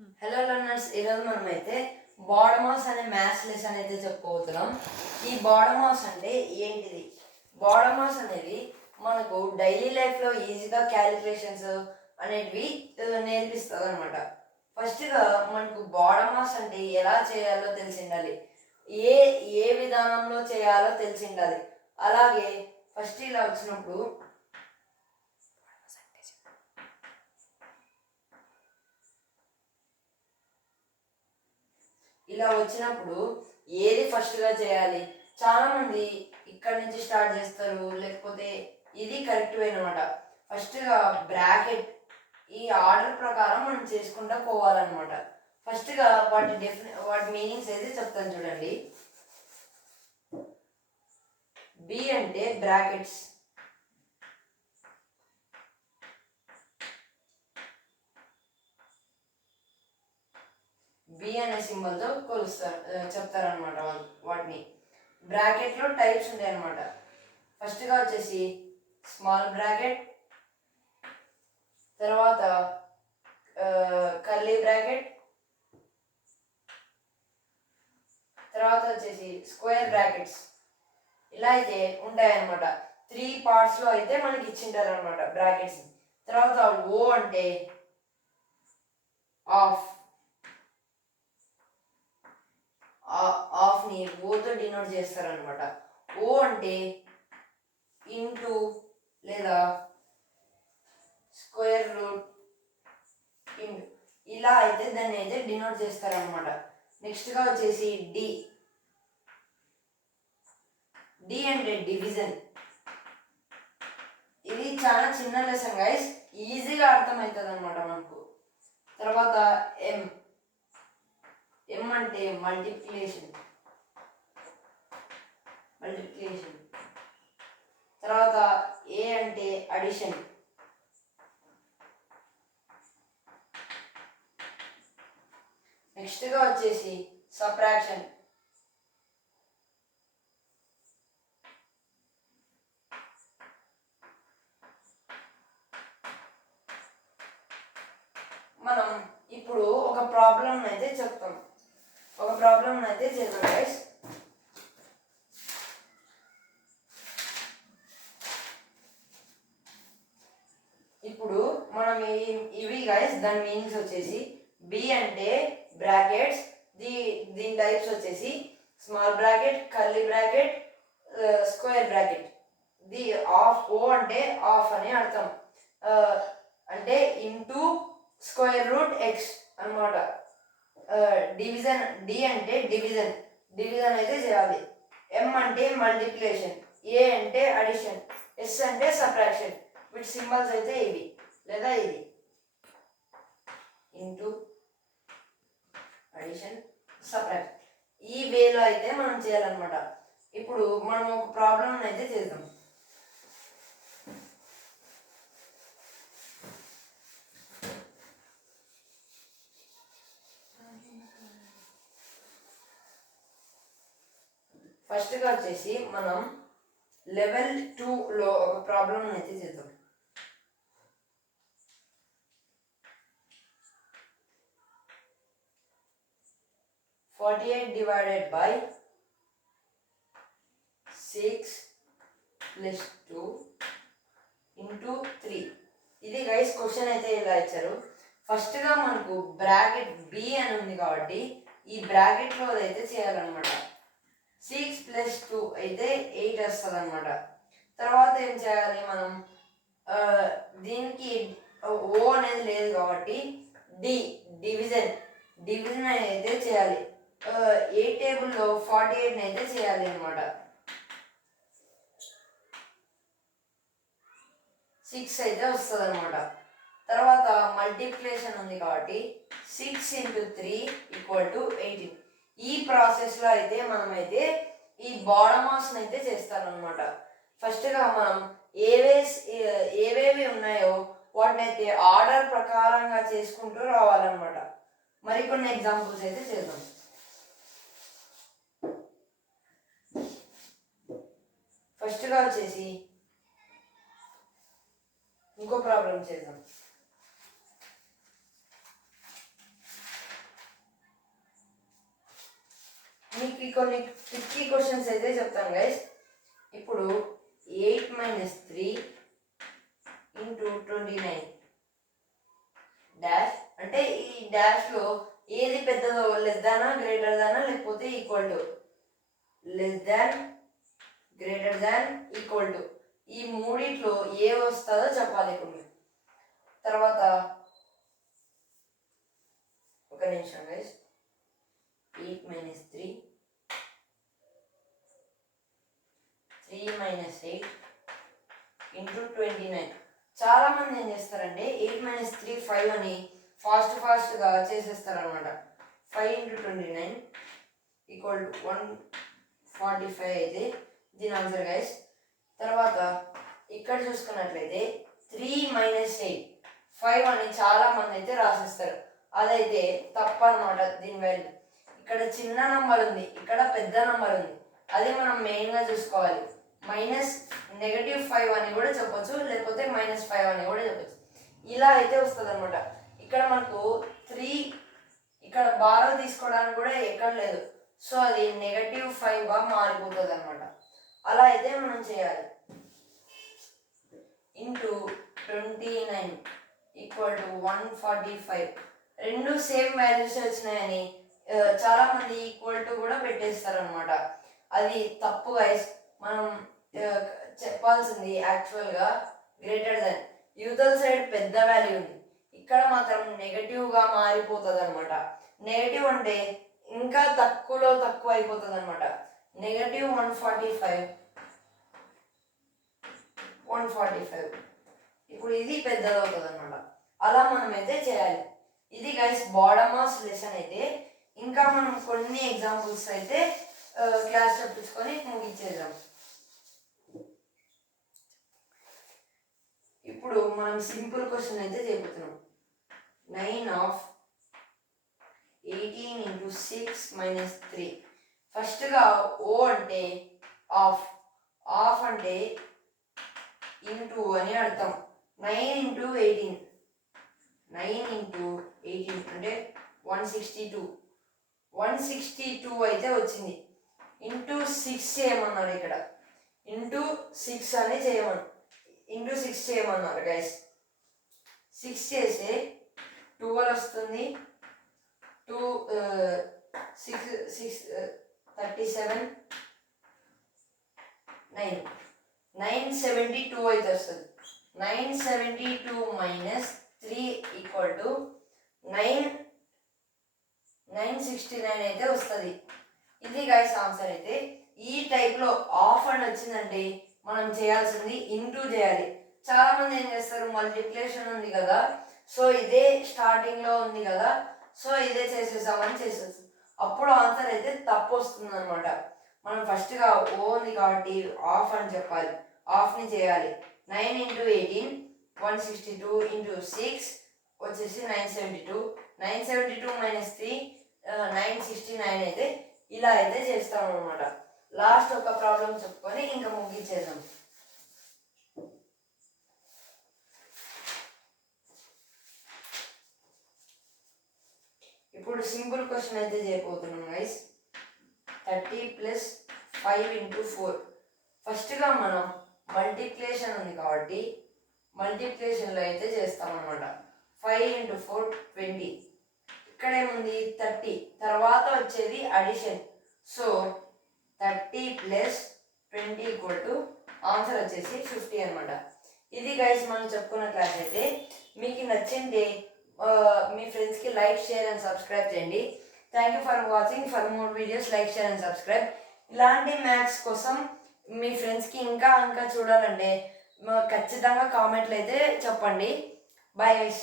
Hello learners, ఈరోజు మనమైతే బాడమాస్ అనే మ్యాథ్స్ లెసన్ అయితే చెప్పుకోతున్నాం. ఈ బాడమాస్ అంటే ఏంటిది? బాడమాస్ అనేది మనకు డైలీ లైఫ్లో ఈజీగా క్యాలిక్యులేషన్స్ అనేటివి నేర్పిస్తుంది అనమాట. ఫస్ట్గా మనకు బాడమాస్ అంటే ఎలా చేయాలో తెలిసి ఉండాలి, ఏ ఏ విధానంలో చేయాలో తెలిసి ఉండాలి. అలాగే ఫస్ట్ ఇలా వచ్చినప్పుడు ఇలా వచ్చినప్పుడు ఏది ఫస్ట్గా చేయాలి? చాలామంది ఇక్కడ నుంచి స్టార్ట్ చేస్తారు, లేకపోతే ఇది కరెక్ట్ వే అనమాట. ఫస్ట్గా బ్రాకెట్ ఈ ఆర్డర్ ప్రకారం మనం చేసుకుంటూ పోవాలన్నమాట. ఫస్ట్గా వాటి మీనింగ్స్ అయితే చెప్తాను చూడండి. బి అంటే బ్రాకెట్స్, బి అనే సింబల్తో కొలుస్తారు, చెప్తారనమాట వాటిని. బ్రాకెట్లో టైప్స్ ఉంటాయి అనమాట. ఫస్ట్గా వచ్చేసి స్మాల్ బ్రాకెట్, తర్వాత కర్లీ బ్రాకెట్, తర్వాత వచ్చేసి స్క్వేర్ బ్రాకెట్స్. ఇలా అయితే ఉంటాయన్నమాట. 3 పార్ట్స్లో అయితే మనకి ఇచ్చింటారు అనమాట బ్రాకెట్స్. తర్వాత ఓ అంటే ఆఫ్, ఆఫ్ని ఓతో డినోట్ చేస్తారనమాట. ఓ అంటే ఇంటూ లేదా స్క్వేర్ రూట్ ఇంటూ, ఇలా అయితే దాన్ని అయితే డినోట్ చేస్తారనమాట. నెక్స్ట్గా వచ్చేసి డి, డి అంటే డివిజన్. ఇది చాలా చిన్న లెసన్ గైస్, ఈజీగా అర్థమవుతుంది అనమాట మనకు. తర్వాత ఎం, ఎం అంటే మల్టిప్లికేషన్, తర్వాత ఏ అంటే అడిషన్, నెక్స్ట్గా వచ్చేసి సబ్ట్రాక్షన్. మనం ఇప్పుడు ఒక ప్రాబ్లం అయితే చెప్తాం, ఒక ప్రాబ్లం అయితే చేద్దాం గైస్. ఇప్పుడు మనం ఇవి గైస్ దాని మీనింగ్స్ వచ్చేసి బి అంటే బ్రాకెట్స్, దీని టైప్స్ వచ్చేసి small bracket, curly bracket, square bracket. ది ఆఫ్, ఓ అంటే ఆఫ్ అని అర్థం, అంటే ఇంటూ స్క్వేర్ రూట్ ఎక్స్ అనమాట. డివిజన్, డి అంటే డివిజన్, డివిజన్ అయితే చేయాలి. ఎం అంటే మల్టిప్లికేషన్, ఏ అంటే అడిషన్, ఎస్ అంటే సబ్ట్రాక్షన్. వీటి సింబల్స్ అయితే ఇవి లేదా ఇది, ఇంటూ అడిషన్ సబ్ట్రాక్షన్. ఈ వేలో అయితే మనం చేయాలన్నమాట. ఇప్పుడు మనం ఒక ప్రాబ్లం అయితే చేద్దాం. ఫస్ట్గా వచ్చేసి మనం లెవెల్ 2లో ఒక ప్రాబ్లం అయితే చేద్దాం. divided by 6 plus 2 into 3. ఇది గైస్ క్వశ్చన్ అయితే ఇలా ఇచ్చారు. ఫస్ట్గా మనకు బ్రాకెట్ బి అని ఉంది కాబట్టి ఈ బ్రాకెట్లో అయితే చేయాలన్నమాట. 6 + 2 అయితే 8 వస్తుంది అనమాట. తర్వాత ఏం చేయాలి మనం, దీనికి ఓ అనేది లేదు కాబట్టి డి, డివిజన్ అయితే చేయాలి. ఏ టేబుల్లో 48 అయితే చేయాలి అనమాట. 6 అయితే వస్తుంది అనమాట. తర్వాత మల్టిప్లికేషన్ ఉంది కాబట్టి 6 × 3 = 18. ఈ ప్రాసెస్లో అయితే మనమైతే ఈ బాడమాస్ని అయితే చేస్తారనమాట. ఫస్ట్గా మనం ఏవేవి ఉన్నాయో వాటిని అయితే ఆర్డర్ ప్రకారంగా చేసుకుంటూ రావాలన్నమాట. మరికొన్ని ఎగ్జాంపుల్స్ అయితే చేద్దాం. ఫస్ట్గా వచ్చేసి ఇంకో ప్రాబ్లం చేద్దాం. మీకు కొన్ని ట్రిక్కీ క్వశ్చన్స్ అయితే చెప్తాను గైస్. ఇప్పుడు 8 - 3 × 29 డాష్ అంటే ఈ డాష్లో ఏది పెద్దదో, లెస్ దానా గ్రేటర్ దానా లేకపోతే equal to, less than greater than equal to, ఈ మూడిట్లో ఏ వస్తుందో చెప్పాలి. ఇప్పుడు తర్వాత ఒక నిమిషం గైస్. 8 - 3 3 - 8 × 29. చాలా మంది ఏం చేస్తారంటే 8 - 3 5 అని ఫాస్ట్గా చేసేస్తారనమాట. 5 × 29 = 145 అయితే దీని ఆన్సర్ గైస్. తర్వాత ఇక్కడ చూసుకున్నట్లయితే 3 - 8 5 అని చాలా మంది అయితే రాసేస్తారు. అదైతే తప్పు అనమాట. దీని వాల్యూ ఇక్కడ చిన్న నంబర్ ఉంది, ఇక్కడ పెద్ద నంబర్ ఉంది. అది మనం మెయిన్గా చూసుకోవాలి. -5 అని కూడా చెప్పొచ్చు, లేకపోతే -5 అని కూడా చెప్పొచ్చు. ఇలా అయితే వస్తుంది అనమాట. ఇక్కడ మనకు 3 ఇక్కడ బాగా తీసుకోవడానికి కూడా ఎక్కడ లేదు. సో అది -5గా మారిపోతుంది అనమాట. అలా అయితే మనం చేయాలి. ×29 = 145. రెండు సేమ్ వాల్యూస్ వచ్చినాయని చాలా మంది ఈక్వల్ టు కూడా పెట్టేస్తారనమాట. అది తప్పు గైస్. మనం చెప్పాల్సింది యాక్చువల్గా గ్రేటర్ దెన్. యూతల్ సైడ్ పెద్ద వాల్యూ ఉంది, ఇక్కడ మాత్రం నెగటివ్గా మారిపోతుంది అనమాట. నెగటివ్ అంటే ఇంకా తక్కువ అయిపోతుంది అనమాట. -145 ఇప్పుడు ఇది పెద్దదవుతుంది అనమాట. అలా మనమైతే చేయాలి. ఇది గైస్ బాడమ్ ఆఫ్ లెసన్ అయితే. ఇంకా మనం కొన్ని ఎగ్జాంపుల్స్ అయితే క్లాస్ చెప్పించుకొని ముగించేద్దాం. ఇప్పుడు మనం సింపుల్ క్వశ్చన్ అయితే చెబుతున్నాం. 9/18 × 6 - 3. ఫస్ట్గా ఓ అంటే ఆఫ్, ఆఫ్ అంటే ఇంటూ అని అర్థం. 9 × 18 అంటే 162. 162 అయితే వచ్చింది. ×6 చేయమన్నారు. ఇక్కడ ×6 అని ×6 చేయమన్నారు గైస్. 6 చేస్తే 12 వస్తుంది. 37 972 అయితే వస్తుంది. 972 - 3 = 969 అయితే వస్తుంది. ఇది గైస్ ఆన్సర్ అయితే. ఈ టైప్లో ఆఫ్ అని వచ్చిందంటే మనం చేయాల్సింది ఇంటూ చేయాలి. చాలా మంది ఏం చేస్తారు, మల్టిప్లికేషన్ ఉంది కదా, సో ఇదే స్టార్టింగ్లో ఉంది కదా, సో ఇదే చేసేస్తాం. అప్పుడు ఆన్సర్ అయితే తప్పు వస్తుంది అనమాట. మనం ఫస్ట్గా ఓ ఉంది కాబట్టి ఆఫ్ అని చెప్పాలి, ఆఫ్ని చేయాలి. 9 × 18 162 × 6 వచ్చేసి 972. 972 - 3 969 అయితే ఇలా అయితే చేస్తాం అనమాట. లాస్ట్ ఒక ప్రాబ్లం చెప్పుకొని ఇంకా ముగించేద్దాం. ఇప్పుడు సింపుల్ క్వశ్చన్ అయితే చేయబోతున్నాం గైస్. 30 + 5 × 4. ఫస్ట్గా మనం మల్టిప్లికేషన్ ఉంది కాబట్టి మల్టిప్లికేషన్లో అయితే చేస్తాం అనమాట. 5 × 4 20. ఇక్కడ ఏముంది 30, తర్వాత వచ్చేది అడిషన్. సో 30 + 20 = ఆన్సర్ వచ్చేసి 50 అనమాట. ఇది గైస్ మనం చెప్పుకున్న క్లాస్ అయితే. మీకు నచ్చింటే మీ ఫ్రెండ్స్కి లైక్, షేర్ అండ్ సబ్స్క్రైబ్ చేయండి. Thank you for watching. For more videos like, share and subscribe. ఇలాంటి మ్యాథ్స్ కోసం మీ ఫ్రెండ్స్కి ఇంకా చూడాలంటే ఖచ్చితంగా కామెంట్లు అయితే చెప్పండి. Bye guys.